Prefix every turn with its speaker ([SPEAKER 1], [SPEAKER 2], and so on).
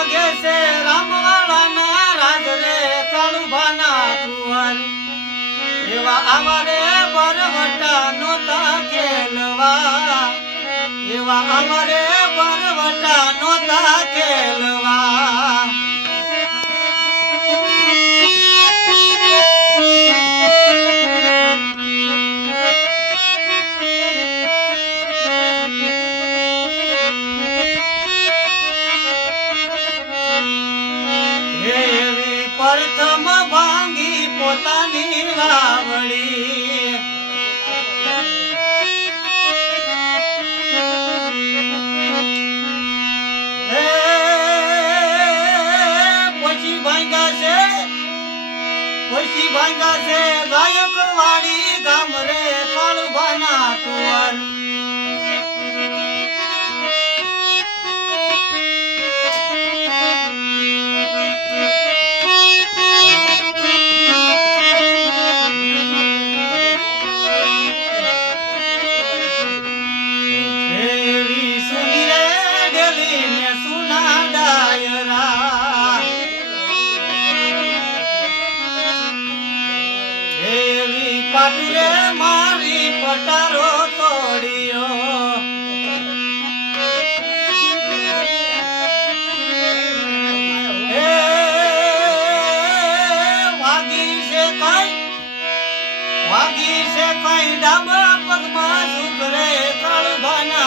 [SPEAKER 1] ભોગે છે રામવાળા ના રાજ રે કાળુભાના કુંવર. એવા આવા રે પ્રથમ ભાંગી પોતાની હે, પછી ભાંગ્યા છે પછી ભાંગ્યા છે ગાયક વાળી ગામ રે કાળુભાના કુંવર એવી મારી પટારો તોડ્યો. એ વાગી છે કઈ? વાગી છે કઈ? ડાબા પગમાં સુધરે કાળભાના